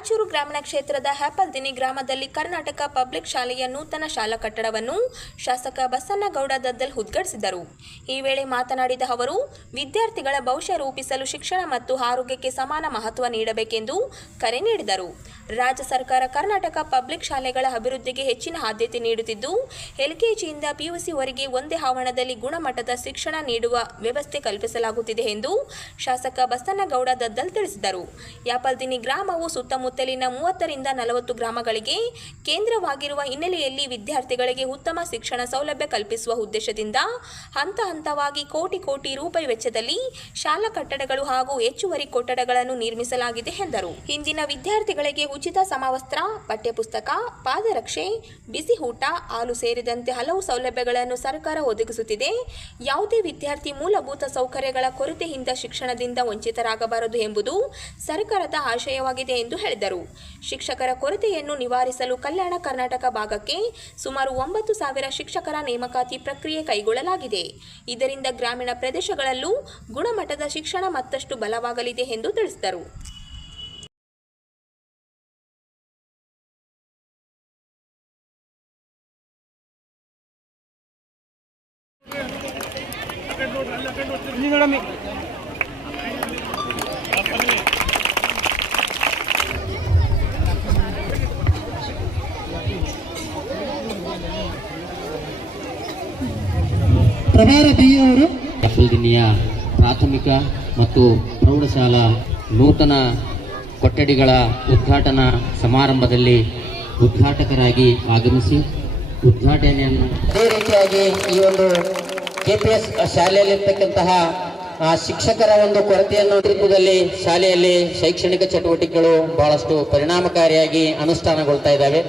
ರಾಯಚೂರು ಗ್ರಾಮೀಣ ಕ್ಷೇತ್ರದ ಹ್ಯಾಪಲ್ದಿನಿ ಗ್ರಾಮದಲ್ಲಿ ಕರ್ನಾಟಕ ಪಬ್ಲಿಕ್ ಶಾಲೆಯ ನೂತನ ಶಾಲಾ ಕಟ್ಟಡವನ್ನು ಶಾಸಕ ಬಸನಗೌಡ ದದ್ದಲ್ ಉದ್ಘಾಟಿಸಿದರು. ಈ ವೇಳೆ ಮಾತನಾಡಿದ ಅವರು, ವಿದ್ಯಾರ್ಥಿಗಳ ಭವಿಷ್ಯ ರೂಪಿಸಲು ಶಿಕ್ಷಣ ಮತ್ತು ಆರೋಗ್ಯಕ್ಕೆ ಸಮಾನ ಮಹತ್ವ ನೀಡಬೇಕೆಂದು ಕರೆ ನೀಡಿದರು. ರಾಜ್ಯ ಸರ್ಕಾರ ಕರ್ನಾಟಕ ಪಬ್ಲಿಕ್ ಶಾಲೆಗಳ ಅಭಿವೃದ್ಧಿಗೆ ಹೆಚ್ಚಿನ ಆದ್ಯತೆ ನೀಡುತ್ತಿದ್ದು, ಎಲ್ಕೆಜಿಯಿಂದ ಪಿಯುಸಿವರೆಗೆ ಒಂದೇ ಆವರಣದಲ್ಲಿ ಗುಣಮಟ್ಟದ ಶಿಕ್ಷಣ ನೀಡುವ ವ್ಯವಸ್ಥೆ ಕಲ್ಪಿಸಲಾಗುತ್ತಿದೆ ಎಂದು ಶಾಸಕ ಬಸನಗೌಡ ದದ್ದಲ್ ತಿಳಿಸಿದರು. ಹ್ಯಾಪಲ್ದಿನಿ ಗ್ರಾಮವು ಸುತ್ತಮುತ್ತಲಿನ 30 ರಿಂದ 40 ಗ್ರಾಮಗಳಿಗೆ ಕೇಂದ್ರವಾಗಿರುವ ಹಿನ್ನೆಲೆಯಲ್ಲಿ ವಿದ್ಯಾರ್ಥಿಗಳಿಗೆ ಉತ್ತಮ ಶಿಕ್ಷಣ ಸೌಲಭ್ಯ ಕಲ್ಪಿಸುವ ಉದ್ದೇಶದಿಂದ ಹಂತ ಹಂತವಾಗಿ ಕೋಟಿ ರೂಪಾಯಿ ವೆಚ್ಚದಲ್ಲಿ ಶಾಲಾ ಕಟ್ಟಡಗಳು ಹಾಗೂ ಹೆಚ್ಚುವರಿ ಕೊಠಡಗಳನ್ನು ನಿರ್ಮಿಸಲಾಗಿದೆ ಎಂದರು. ಇಂದಿನ ವಿದ್ಯಾರ್ಥಿಗಳಿಗೆ ಉಚಿತ ಸಮವಸ್ತ್ರ, ಪಠ್ಯಪುಸ್ತಕ, ಪಾದರಕ್ಷೆ, ಬಿಸಿ ಊಟ, ಹಾಲು ಸೇರಿದಂತೆ ಹಲವು ಸೌಲಭ್ಯಗಳನ್ನು ಸರ್ಕಾರ ಒದಗಿಸುತ್ತಿದೆ. ಯಾವುದೇ ವಿದ್ಯಾರ್ಥಿ ಮೂಲಭೂತ ಸೌಕರ್ಯಗಳ ಕೊರತೆಯಿಂದ ಶಿಕ್ಷಣದಿಂದ ವಂಚಿತರಾಗಬಾರದು ಎಂಬುದು ಸರ್ಕಾರದ ಆಶಯವಾಗಿದೆ ಎಂದು ಹೇಳಿದರು. ಶಿಕ್ಷಕರ ಕೊರತೆಯನ್ನು ನಿವಾರಿಸಲು ಕಲ್ಯಾಣ ಕರ್ನಾಟಕ ಭಾಗಕ್ಕೆ ಸುಮಾರು 9,000 ಶಿಕ್ಷಕರ ನೇಮಕಾತಿ ಪ್ರಕ್ರಿಯೆ ಕೈಗೊಳ್ಳಲಾಗಿದೆ. ಇದರಿಂದ ಗ್ರಾಮೀಣ ಪ್ರದೇಶಗಳಲ್ಲೂ ಗುಣಮಟ್ಟದ ಶಿಕ್ಷಣ ಮತ್ತಷ್ಟು ಬಲವಾಗಲಿದೆ ಎಂದು ತಿಳಿಸಿದರು. ಹ್ಯಾಪಲ್ದಿನಿಯ ಪ್ರಾಥಮಿಕ ಮತ್ತು ಪ್ರೌಢಶಾಲಾ ನೂತನ ಕೊಠಡಿಗಳ ಉದ್ಘಾಟನಾ ಸಮಾರಂಭದಲ್ಲಿ ಉದ್ಘಾಟಕರಾಗಿ ಆಗಮಿಸಿ ಉದ್ಘಾಟನೆಯನ್ನು ಅದೇ ರೀತಿಯಾಗಿ ಈ ಒಂದು KPS ಶಾಲೆಯಲ್ಲಿರ್ತಕ್ಕಂತಹ ಶಿಕ್ಷಕರ ಒಂದು ಕೊರತೆಯನ್ನು ನೇತೃತ್ವದಲ್ಲಿ ಶಾಲೆಯಲ್ಲಿ ಶೈಕ್ಷಣಿಕ ಚಟುವಟಿಕೆಗಳು ಬಹಳಷ್ಟು ಪರಿಣಾಮಕಾರಿಯಾಗಿ ಅನುಷ್ಠಾನಗೊಳ್ತಾ ಇದ್ದಾವೆ.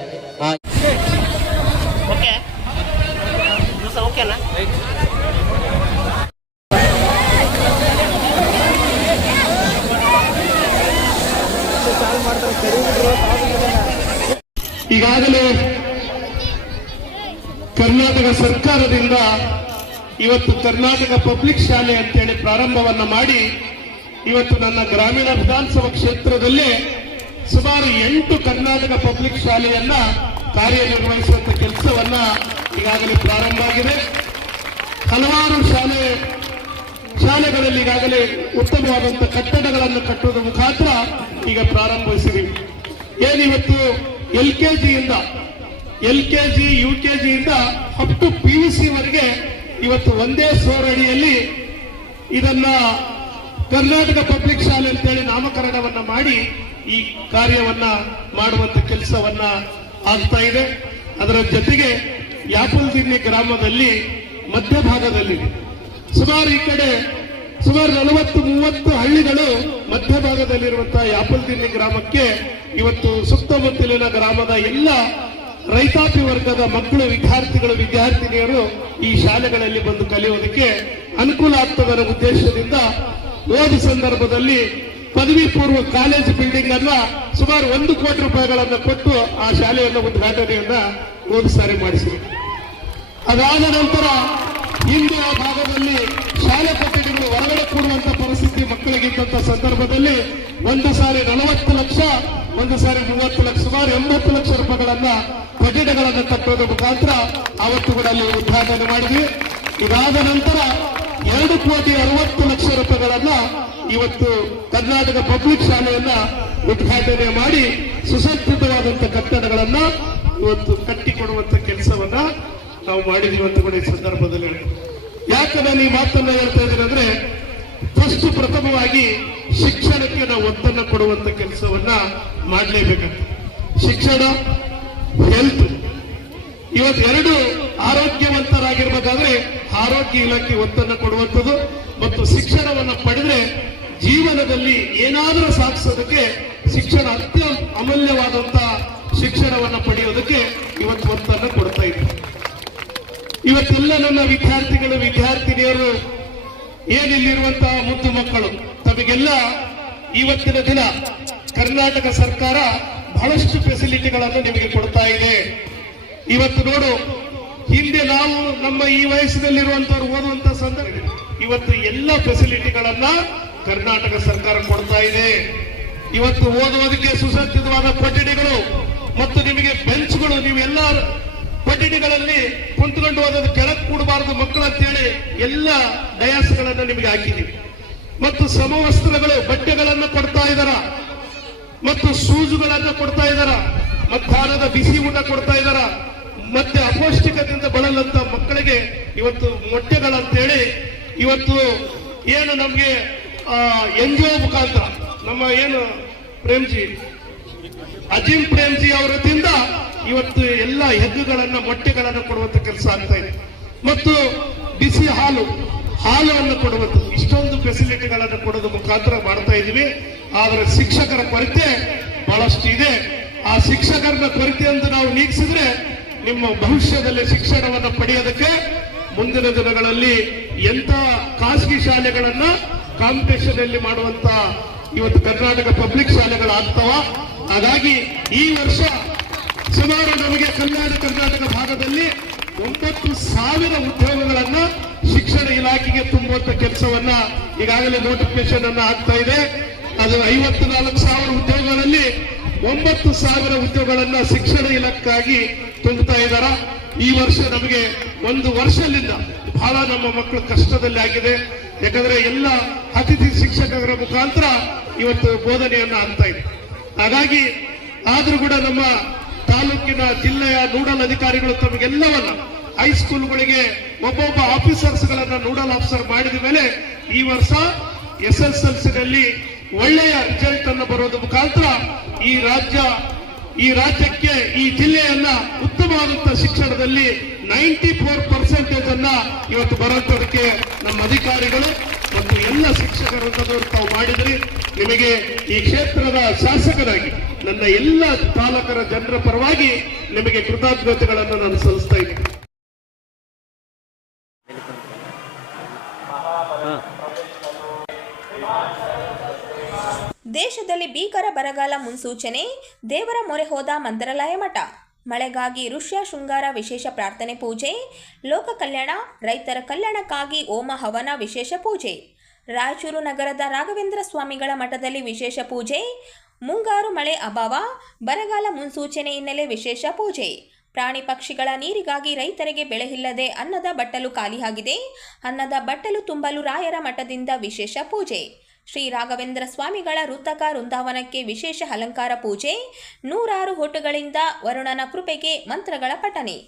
ಈಗಾಗಲೇ ಕರ್ನಾಟಕ ಸರ್ಕಾರದಿಂದ ಇವತ್ತು ಕರ್ನಾಟಕ ಪಬ್ಲಿಕ್ ಶಾಲೆ ಅಂತೇಳಿ ಪ್ರಾರಂಭವನ್ನ ಮಾಡಿ ಇವತ್ತು ನನ್ನ ಗ್ರಾಮೀಣ ವಿಧಾನಸಭಾ ಕ್ಷೇತ್ರದಲ್ಲೇ ಸುಮಾರು 8 ಕರ್ನಾಟಕ ಪಬ್ಲಿಕ್ ಶಾಲೆಯನ್ನ ಕಾರ್ಯನಿರ್ವಹಿಸುವಂತ ಕೆಲಸವನ್ನ ಈಗಾಗಲೇ ಪ್ರಾರಂಭ ಆಗಿದೆ. ಹಲವಾರು ಶಾಲೆಗಳಲ್ಲಿ ಈಗಾಗಲೇ ಉತ್ತಮವಾದಂತಹ ಕಟ್ಟಡಗಳನ್ನು ಕಟ್ಟುವುದರ ಮುಖಾಂತರ ಈಗ ಪ್ರಾರಂಭಿಸಿದೆ. ಏನಿವತ್ತು LKG UKG ಇಂದ ಅಪ್ ಟು PUC ವರೆಗೆ ಇವತ್ತು ಒಂದೇ ಸೋರಡಿಯಲ್ಲಿ ಇದನ್ನ ಕರ್ನಾಟಕ ಪಬ್ಲಿಕ್ ಶಾಲೆ ಅಂತೇಳಿ ನಾಮಕರಣವನ್ನ ಮಾಡಿ ಈ ಕಾರ್ಯವನ್ನ ಮಾಡುವಂತ ಕೆಲಸವನ್ನ ಆಗ್ತಾ ಇದೆ. ಅದರ ಜೊತೆಗೆ ಹ್ಯಾಪಲ್ದಿನಿ ಗ್ರಾಮದಲ್ಲಿ ಮಧ್ಯಭಾಗದಲ್ಲಿದೆ. ಸುಮಾರು ಈ ಕಡೆ ಸುಮಾರು 40-30 ಹಳ್ಳಿಗಳು ಮಧ್ಯಭಾಗದಲ್ಲಿರುವಂತಹ ಹ್ಯಾಪಲ್ದಿನಿ ಗ್ರಾಮಕ್ಕೆ ಇವತ್ತು ಸುತ್ತಮುತ್ತಲಿನ ಗ್ರಾಮದ ಎಲ್ಲ ರೈತಾಪಿ ವರ್ಗದ ಮಕ್ಕಳು, ವಿದ್ಯಾರ್ಥಿನಿಯರು ಈ ಶಾಲೆಗಳಲ್ಲಿ ಬಂದು ಕಲಿಯೋದಕ್ಕೆ ಅನುಕೂಲ ಆಗ್ತದರ ಉದ್ದೇಶದಿಂದ ಓದು ಸಂದರ್ಭದಲ್ಲಿ ಪದವಿ ಪೂರ್ವ ಕಾಲೇಜು ಬಿಲ್ಡಿಂಗ್ ಅನ್ನ ಸುಮಾರು 1 ಕೋಟಿ ರೂಪಾಯಿಗಳನ್ನು ಕೊಟ್ಟು ಆ ಶಾಲೆಯನ್ನು ಉದ್ಘಾಟನೆಯನ್ನ ಒಂದು ಸಾರಿ ಮಾಡಿಸಿದೆ. ಅದಾದ ನಂತರ ಇಂದು ಆ ಭಾಗದಲ್ಲಿ ಶಾಲಾ ಕೊಠಡಿಗಳು ಹೊರಗಡೆ ಕೂಡುವಂತ ಪರಿಸ್ಥಿತಿ ಮಕ್ಕಳಿಗಿದ್ದಂತ ಸಂದರ್ಭದಲ್ಲಿ ಒಂದು ಸಾರಿ 40 ಲಕ್ಷ, ಒಂದು ಸಾರಿ 30 ಲಕ್ಷ, ಸುಮಾರು 80 ಲಕ್ಷ ರೂಪಾಯಿಗಳನ್ನ ಕೊಠಡಿಗಳನ್ನು ಕಟ್ಟೋದ್ರ ಮುಖಾಂತರ ಅವತ್ತು ಕೂಡ ಅಲ್ಲಿ ಉದ್ಘಾಟನೆ ಮಾಡಿದ್ವಿ. ಇದಾದ ನಂತರ 2,60 ಲಕ್ಷ ರೂಪಾಯಿಗಳನ್ನ ಇವತ್ತು ಕರ್ನಾಟಕ ಪಬ್ಲಿಕ್ ಶಾಲೆಯನ್ನ ಉದ್ಘಾಟನೆ ಮಾಡಿ ಸುಸಜ್ಜಿತವಾದಂತಹ ಕಟ್ಟಡಗಳನ್ನ ಇವತ್ತು ಕಟ್ಟಿಕೊಡುವಂತ ಕೆಲಸವನ್ನ ನಾವು ಮಾಡಿದೀವಿ ಅಂತ ಕೂಡ ಈ ಸಂದರ್ಭದಲ್ಲಿ ಹೇಳ್ತೀವಿ. ಯಾಕೆ ನಾನು ಈ ಮಾತನ್ನ ಹೇಳ್ತಾ ಇದ್ದೀನಿ ಅಂದ್ರೆ, ಫಸ್ಟ್ ಪ್ರಥಮವಾಗಿ ಶಿಕ್ಷಣಕ್ಕೆ ನಾವು ಒತ್ತನ್ನು ಕೊಡುವಂತ ಕೆಲಸವನ್ನ ಮಾಡಲೇಬೇಕಂತ. ಶಿಕ್ಷಣ, ಹೆಲ್ತ್, ಇವತ್ತು 2 ಆರೋಗ್ಯವಂತರಾಗಿರ್ಬೇಕಾದ್ರೆ ಆರೋಗ್ಯ ಇಲಾಖೆ ಒತ್ತನ್ನು ಕೊಡುವಂಥದ್ದು ಮತ್ತು ಶಿಕ್ಷಣವನ್ನ ಪಡೆದ್ರೆ ಜೀವನದಲ್ಲಿ ಏನಾದರೂ ಸಾಧಿಸೋದಕ್ಕೆ ಶಿಕ್ಷಣ ಅಮೂಲ್ಯವಾದಂತಹ ಶಿಕ್ಷಣವನ್ನ ಪಡೆಯೋದಕ್ಕೆ ಇವತ್ತು ಒತ್ತನ್ನು ಕೊಡ್ತಾ ಇದ್ದೀವಿ. ಇವತ್ತೆಲ್ಲ ನನ್ನ ವಿದ್ಯಾರ್ಥಿನಿಯರು ಏನಿಲ್ಲಿರುವಂತಹ ಮುದ್ದು ಮಕ್ಕಳು ತಮಗೆಲ್ಲ ಇವತ್ತಿನ ದಿನ ಕರ್ನಾಟಕ ಸರ್ಕಾರ ಬಹಳಷ್ಟು ಫೆಸಿಲಿಟಿಗಳನ್ನು ನಿಮಗೆ ಕೊಡ್ತಾ ಇದೆ. ಇವತ್ತು ನೋಡು, ಹಿಂದೆ ನಾವು ನಮ್ಮ ಈ ವಯಸ್ಸಿನಲ್ಲಿರುವಂತವ್ರು ಓದುವಂತ ಸಂದರ್ಭ ಇವತ್ತು ಎಲ್ಲ ಫೆಸಿಲಿಟಿಗಳನ್ನ ಕರ್ನಾಟಕ ಸರ್ಕಾರ ಕೊಡ್ತಾ ಇದೆ. ಇವತ್ತು ಓದುವುದಕ್ಕೆ ಸುಸಜ್ಜಿತವಾದ ಕೊಠಡಿಗಳು ಮತ್ತು ನಿಮಗೆ ಬೆಂಚ್ಗಳು, ನೀವೆಲ್ಲ ಕೊಠಡಿಗಳಲ್ಲಿ ಕುಂತ್ಕೊಂಡು ಓದೋದು, ಕೆಳಗೆ ಕೂಡಬಾರದು ಮಕ್ಕಳು ಅಂತೇಳಿ ಎಲ್ಲ ಡಯಾಸ್ಗಳನ್ನು ನಿಮಗೆ ಹಾಕಿದ್ದೀವಿ. ಮತ್ತು ಸಮವಸ್ತ್ರಗಳು, ಬಟ್ಟೆಗಳನ್ನು ಕೊಡ್ತಾ ಇದ್ದಾರ, ಮತ್ತು ಶೂಸ್ಗಳನ್ನು ಕೊಡ್ತಾ ಇದ್ದಾರ, ಮಧ್ಯಾಹ್ನದ ಬಿಸಿ ಊಟ ಕೊಡ್ತಾ ಇದ್ದಾರ. ಮತ್ತೆ ಅಪೌಷ್ಟಿಕತೆಯಿಂದ ಬಳಲಂತ ಮಕ್ಕಳಿಗೆ ಇವತ್ತು ಮೊಟ್ಟೆಗಳಂತೇಳಿ ಇವತ್ತು ಏನು ನಮ್ಗೆ NGO ಮುಖಾಂತರ ನಮ್ಮ ಏನು ಪ್ರೇಮ್ಜಿ ಅಜೀಂ ಪ್ರೇಮ್ಜಿ ಅವರದಿಂದ ಇವತ್ತು ಎಲ್ಲ ಎಗ್ಗುಗಳನ್ನ ಮೊಟ್ಟೆಗಳನ್ನು ಕೊಡುವಂತ ಕೆಲಸ ಆಗ್ತಾ ಇದೆ. ಮತ್ತು ಬಿಸಿ ಹಾಲನ್ನು ಕೊಡುವಂಥದ್ದು, ಇಷ್ಟೊಂದು ಫೆಸಿಲಿಟಿಗಳನ್ನು ಕೊಡೋದು ಮುಖಾಂತರ ಮಾಡ್ತಾ ಇದೀವಿ. ಆದರೆ ಶಿಕ್ಷಕರ ಕೊರತೆ ಬಹಳಷ್ಟು ಇದೆ. ಆ ಶಿಕ್ಷಕರ ಕೊರತೆಯನ್ನು ನಾವು ನೀಗಿಸಿದ್ರೆ ನಿಮ್ಮ ಭವಿಷ್ಯದಲ್ಲಿ ಶಿಕ್ಷಣವನ್ನು ಪಡೆಯೋದಕ್ಕೆ ಮುಂದಿನ ದಿನಗಳಲ್ಲಿ ಎಂತ ಖಾಸಗಿ ಶಾಲೆಗಳನ್ನ ಕಾಂಪಿಟೇಷನ್ ಅಲ್ಲಿ ಮಾಡುವಂತ ಇವತ್ತು ಕರ್ನಾಟಕ ಪಬ್ಲಿಕ್ ಶಾಲೆಗಳಾಗ್ತಾವ. ಹಾಗಾಗಿ ಈ ವರ್ಷ ಸುಮಾರು ನಮಗೆ ಕಲ್ಯಾಣ ಕರ್ನಾಟಕ ಭಾಗದಲ್ಲಿ 9,000 ಉದ್ಯೋಗಗಳನ್ನ ಶಿಕ್ಷಣ ಇಲಾಖೆಗೆ ತುಂಬುವಂತ ಕೆಲಸವನ್ನ ಈಗಾಗಲೇ ನೋಟಿಫಿಕೇಶನ್ ಅನ್ನ ಆಗ್ತಾ ಇದೆ. ಅದು 54,000 ಉದ್ಯೋಗಗಳಲ್ಲಿ 9,000 ಉದ್ಯೋಗಗಳನ್ನ ಶಿಕ್ಷಣ ಇಲಾಖೆಗಾಗಿ ತುಂಬುತ್ತಾ ಇದ್ದಾರ. ಈ ವರ್ಷ ನಮಗೆ ಒಂದು ವರ್ಷದಿಂದ ಬಹಳ ನಮ್ಮ ಮಕ್ಕಳು ಕಷ್ಟದಲ್ಲಿ ಆಗಿದೆ. ಯಾಕಂದ್ರೆ ಎಲ್ಲ ಅತಿಥಿ ಶಿಕ್ಷಕರ ಮುಖಾಂತರ ಇವತ್ತು ಬೋಧನೆಯನ್ನ ಆಗ್ತಾ ಇದೆ. ಹಾಗಾಗಿ ಆದ್ರೂ ಕೂಡ ನಮ್ಮ ತಾಲೂಕಿನ ಜಿಲ್ಲೆಯ ನೋಡಲ್ ಅಧಿಕಾರಿಗಳು ತಮಗೆಲ್ಲವನ್ನ ಹೈಸ್ಕೂಲ್ಗಳಿಗೆ ಒಬ್ಬೊಬ್ಬ ಆಫೀಸರ್ಸ್ ಗಳನ್ನ ನೋಡಲ್ ಆಫೀಸರ್ ಮಾಡಿದ ಮೇಲೆ ಈ ವರ್ಷ SSLC ನಲ್ಲಿ ಒಳ್ಳೆಯ ರಿಸಲ್ಟ್ ಅನ್ನು ಬರೋದ್ರ ಮುಖಾಂತರ ಈ ರಾಜ್ಯಕ್ಕೆ ಈ ಜಿಲ್ಲೆಯನ್ನ ಉತ್ತಮವಾದಂತಹ ಶಿಕ್ಷಣದಲ್ಲಿ 94% ಅನ್ನ ಇವತ್ತು ಬರುವಂತದಕ್ಕೆ ನಮ್ಮ ಅಧಿಕಾರಿಗಳು ಮತ್ತು ಎಲ್ಲ ಶಿಕ್ಷಕರಂತದವರು ತಾವು ಮಾಡಿದ್ರಿ. ನಿಮಗೆ ಈ ಕ್ಷೇತ್ರದ ಶಾಸಕರಾಗಿ ನನ್ನ ಎಲ್ಲ ಪಾಲಕರ ಜನರ ಪರವಾಗಿ ನಿಮಗೆ ಕೃತಜ್ಞತೆಗಳನ್ನು ನಾನು ಸಲ್ಲಿಸ್ತಾ ಇದ್ದೀನಿ. ದೇಶದಲ್ಲಿ ಭೀಕರ ಬರಗಾಲ ಮುನ್ಸೂಚನೆ, ದೇವರ ಮೊರೆ ಹೋದ ಮಂತ್ರಾಲಯ ಮಠ. ಮಳೆಗಾಗಿ ಋಷ್ಯ ಶೃಂಗಾರ ವಿಶೇಷ ಪ್ರಾರ್ಥನೆ ಪೂಜೆ, ಲೋಕ ಕಲ್ಯಾಣ, ರೈತರ ಕಲ್ಯಾಣಕ್ಕಾಗಿ ಹೋಮ ಹವನ ವಿಶೇಷ ಪೂಜೆ. ರಾಯಚೂರು ನಗರದ ರಾಘವೇಂದ್ರ ಸ್ವಾಮಿಗಳ ಮಠದಲ್ಲಿ ವಿಶೇಷ ಪೂಜೆ. ಮುಂಗಾರು ಮಳೆ ಅಭಾವ, ಬರಗಾಲ ಮುನ್ಸೂಚನೆ ಹಿನ್ನೆಲೆ ವಿಶೇಷ ಪೂಜೆ. ಪ್ರಾಣಿ ಪಕ್ಷಿಗಳ ನೀರಿಗಾಗಿ ರೈತರಿಗೆ ಬೆಳೆ ಇಲ್ಲದೆ ಅನ್ನದ ಬಟ್ಟಲು ಖಾಲಿಯಾಗಿದೆ. ಅನ್ನದ ಬಟ್ಟಲು ತುಂಬಲು ರಾಯರ ಮಠದಿಂದ ವಿಶೇಷ ಪೂಜೆ. ಶ್ರೀ ರಾಘವೇಂದ್ರ ಸ್ವಾಮಿಗಳ ಋತಕ ವೃಂದಾವನಕ್ಕೆ ವಿಶೇಷ ಅಲಂಕಾರ ಪೂಜೆ. 106 ಹೊಟ್ಟುಗಳಿಂದ ವರುಣನ ಕೃಪೆಗೆ ಮಂತ್ರಗಳ ಪಠನೆ.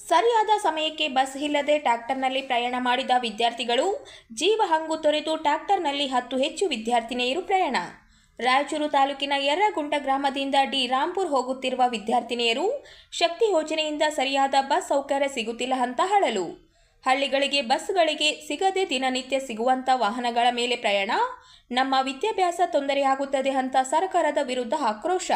ಸರಿಯಾದ ಸಮಯಕ್ಕೆ ಬಸ್ ಇಲ್ಲದೆ ಟ್ರ್ಯಾಕ್ಟರ್ನಲ್ಲಿ ಪ್ರಯಾಣ ಮಾಡಿದ ವಿದ್ಯಾರ್ಥಿಗಳು ಜೀವ ಹಂಗು ತೊರೆದು ಟ್ರ್ಯಾಕ್ಟರ್ನಲ್ಲಿ 10 ಹೆಚ್ಚು ವಿದ್ಯಾರ್ಥಿನಿಯರು ಪ್ರಯಾಣ. ರಾಯಚೂರು ತಾಲೂಕಿನ ಯರ್ರಗುಂಟ ಗ್ರಾಮದಿಂದ ಡಿ ರಾಂಪುರ್ ಹೋಗುತ್ತಿರುವ ವಿದ್ಯಾರ್ಥಿನಿಯರು ಶಕ್ತಿ ಯೋಜನೆಯಿಂದ ಸರಿಯಾದ ಬಸ್ ಸೌಕರ್ಯ ಸಿಗುತ್ತಿಲ್ಲ ಅಂತ ಹೇಳಲು ಹಳ್ಳಿಗಳಿಗೆ ಬಸ್ಗಳಿಗೆ ಸಿಗದೆ ದಿನನಿತ್ಯ ಸಿಗುವಂಥ ವಾಹನಗಳ ಮೇಲೆ ಪ್ರಯಾಣ, ನಮ್ಮ ವಿದ್ಯಾಭ್ಯಾಸ ತೊಂದರೆಯಾಗುತ್ತದೆ ಅಂತ ಸರ್ಕಾರದ ವಿರುದ್ಧ ಆಕ್ರೋಶ.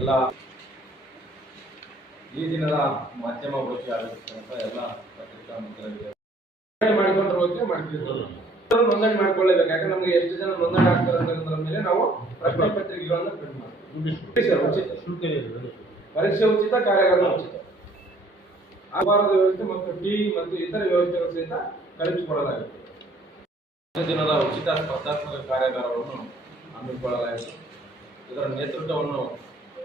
ಎಲ್ಲ ಈ ದಿನದ ಮಾಧ್ಯಮ ಗೋಷ್ಠಿ ಆಗಿರ್ತಕ್ಕಂಥ ಎಲ್ಲ ಪತ್ರಿಕಾ ಮಿತ್ರರಿಗೆ ಮಾಡಿಕೊಂಡಿರೋಕೆ ಮಾಡ್ತಿರ್ಬೋದು. ನೋಂದಣಿ ಮಾಡ್ಕೊಳ್ಳೇಬೇಕು. ಯಾಕಂದ್ರೆ ನಮಗೆ ಎಷ್ಟು ಜನ ನೋಂದಣಿ ಆಗ್ತಾರೆ ಅನ್ನೋದ್ರ ಮೇಲೆ ನಾವು ಪ್ರಶ್ನೆ ಪತ್ರಿಕೆಗಳನ್ನು ಪ್ರಿಂಟ್ ಮಾಡ್ತೀವಿ. ಪರೀಕ್ಷೆ ಉಚಿತ, ಕಾರ್ಯಾಗಾರ ಉಚಿತ, ಆಹಾರದ ವ್ಯವಸ್ಥೆ ಮತ್ತು ಟಿ ಮತ್ತು ಇತರ ವ್ಯವಸ್ಥೆಗಳು ಸಹಿತ ಕಲ್ಪಿಸಿಕೊಡಲಾಗಿದೆ. ದಿನದ ಉಚಿತ ಸ್ಪರ್ಧಾತ್ಮಕ ಕಾರ್ಯಾಗಾರವನ್ನು ಹಮ್ಮಿಕೊಳ್ಳಲಾಯಿತು. ಇದರ ನೇತೃತ್ವವನ್ನು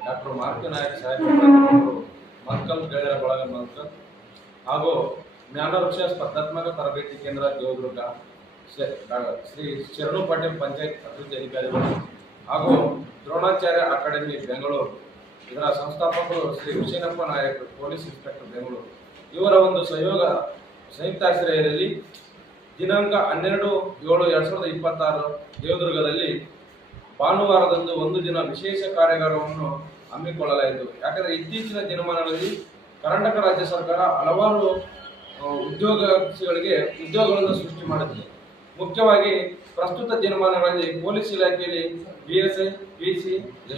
ಡಾಕ್ಟರ್ ಮಾರುತಿ ನಾಯಕ್ ಸಾಹೇಬರು, ಮಲ್ಕಲ್ ಗೆಳೆಯರ ಬಳಗ ಮಲ್ಕಲ್ ಹಾಗೂ ಜ್ಞಾನವೃಕ್ಷ ಸ್ಪರ್ಧಾತ್ಮಕ ತರಬೇತಿ ಕೇಂದ್ರ ದೇವದುರ್ಗ, ಶ್ರೀ ಶರಣು ಪಾಟೀಲ್ ಪಂಚಾಯತ್ ಅಭಿವೃದ್ಧಿ ಅಧಿಕಾರಿಗಳು ಹಾಗೂ ದ್ರೋಣಾಚಾರ್ಯ ಅಕಾಡೆಮಿ ಬೆಂಗಳೂರು, ಇದರ ಸಂಸ್ಥಾಪಕರು ಶ್ರೀ ಹುಸೇನಪ್ಪ ನಾಯಕ್ ಪೊಲೀಸ್ ಇನ್ಸ್ಪೆಕ್ಟರ್ ಬೆಂಗಳೂರು, ಇವರ ಒಂದು ಸಂಯುಕ್ತಾಶ್ರಯದಲ್ಲಿ ದಿನಾಂಕ 12/7/2026 ದೇವದುರ್ಗದಲ್ಲಿ ಭಾನುವಾರದಂದು ಒಂದು ದಿನ ವಿಶೇಷ ಕಾರ್ಯಾಗಾರವನ್ನು ಹಮ್ಮಿಕೊಳ್ಳಲಾಯಿತು. ಯಾಕಂದರೆ ಇತ್ತೀಚಿನ ದಿನಮಾನಗಳಲ್ಲಿ ಕರ್ನಾಟಕ ರಾಜ್ಯ ಸರ್ಕಾರ ಹಲವಾರು ಉದ್ಯೋಗಾರ್ಥಿಗಳಿಗೆ ಉದ್ಯೋಗಗಳನ್ನು ಸೃಷ್ಟಿ ಮಾಡುತ್ತಿದೆ. ಮುಖ್ಯವಾಗಿ ಪ್ರಸ್ತುತ ದಿನಮಾನಗಳಲ್ಲಿ ಪೊಲೀಸ್ ಇಲಾಖೆಯಲ್ಲಿ BSI, PC,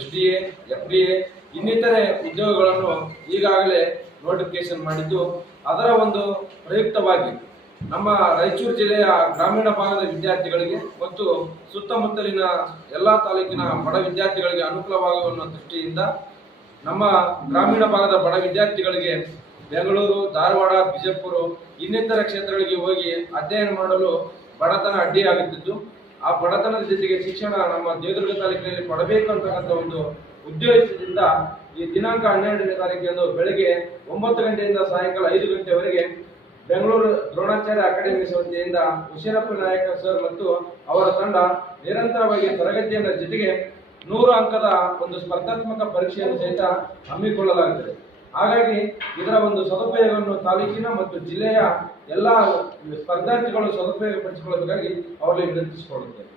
SDA, FDA ಇನ್ನಿತರೆ ಉದ್ಯೋಗಗಳನ್ನು ಈಗಾಗಲೇ ನೋಟಿಫಿಕೇಶನ್ ಮಾಡಿದ್ದು, ಅದರ ಒಂದು ಪ್ರಯುಕ್ತವಾಗಿ ನಮ್ಮ ರಾಯಚೂರು ಜಿಲ್ಲೆಯ ಗ್ರಾಮೀಣ ಭಾಗದ ವಿದ್ಯಾರ್ಥಿಗಳಿಗೆ ಮತ್ತು ಸುತ್ತಮುತ್ತಲಿನ ಎಲ್ಲ ತಾಲೂಕಿನ ಬಡ ವಿದ್ಯಾರ್ಥಿಗಳಿಗೆ ಅನುಕೂಲವಾಗುವ ದೃಷ್ಟಿಯಿಂದ ನಮ್ಮ ಗ್ರಾಮೀಣ ಭಾಗದ ಬಡ ವಿದ್ಯಾರ್ಥಿಗಳಿಗೆ ಬೆಂಗಳೂರು, ಧಾರವಾಡ, ಬಿಜಾಪುರ ಇನ್ನಿತರ ಕ್ಷೇತ್ರಗಳಿಗೆ ಹೋಗಿ ಅಧ್ಯಯನ ಮಾಡಲು ಬಡತನ ಅಡ್ಡಿಯಾಗುತ್ತಿದ್ದು, ಆ ಬಡತನದ ಜೊತೆಗೆ ಶಿಕ್ಷಣ ನಮ್ಮ ದೇವದುರ್ಗ ತಾಲೂಕಿನಲ್ಲಿ ಪಡಬೇಕು ಅಂತಕ್ಕಂಥ ಒಂದು ಉದ್ದೇಶದಿಂದ ಈ ದಿನಾಂಕ 12ನೇ ತಾರೀಕಿನಂದು ಬೆಳಗ್ಗೆ 9 ಗಂಟೆಯಿಂದ ಸಾಯಂಕಾಲ 5 ಗಂಟೆವರೆಗೆ ಬೆಂಗಳೂರು ದ್ರೋಣಾಚಾರ್ಯ ಅಕಾಡೆಮಿ ಸಂಸ್ಥೆಯಿಂದ ಹುಸೇನಪ್ಪ ನಾಯಕ ಸರ್ ಮತ್ತು ಅವರ ತಂಡ ನಿರಂತರವಾಗಿ ತರಗತಿಯ ಜೊತೆಗೆ 100 ಅಂಕದ ಒಂದು ಸ್ಪರ್ಧಾತ್ಮಕ ಪರೀಕ್ಷೆಯನ್ನು ಸಹಿತ ಹಮ್ಮಿಕೊಳ್ಳಲಾಗುತ್ತದೆ. ಹಾಗಾಗಿ ಇದರ ಒಂದು ಸದುಪಯೋಗವನ್ನು ತಾಲೂಕಿನ ಮತ್ತು ಜಿಲ್ಲೆಯ ಎಲ್ಲ ಸ್ಪರ್ಧಾರ್ಥಿಗಳು ಸದುಪಯೋಗ ಪಡಿಸಿಕೊಳ್ಳಬೇಕಾಗಿ ಅವರಲ್ಲಿ ವಿನಂತಿಸಿಕೊಳ್ಳುತ್ತೇವೆ.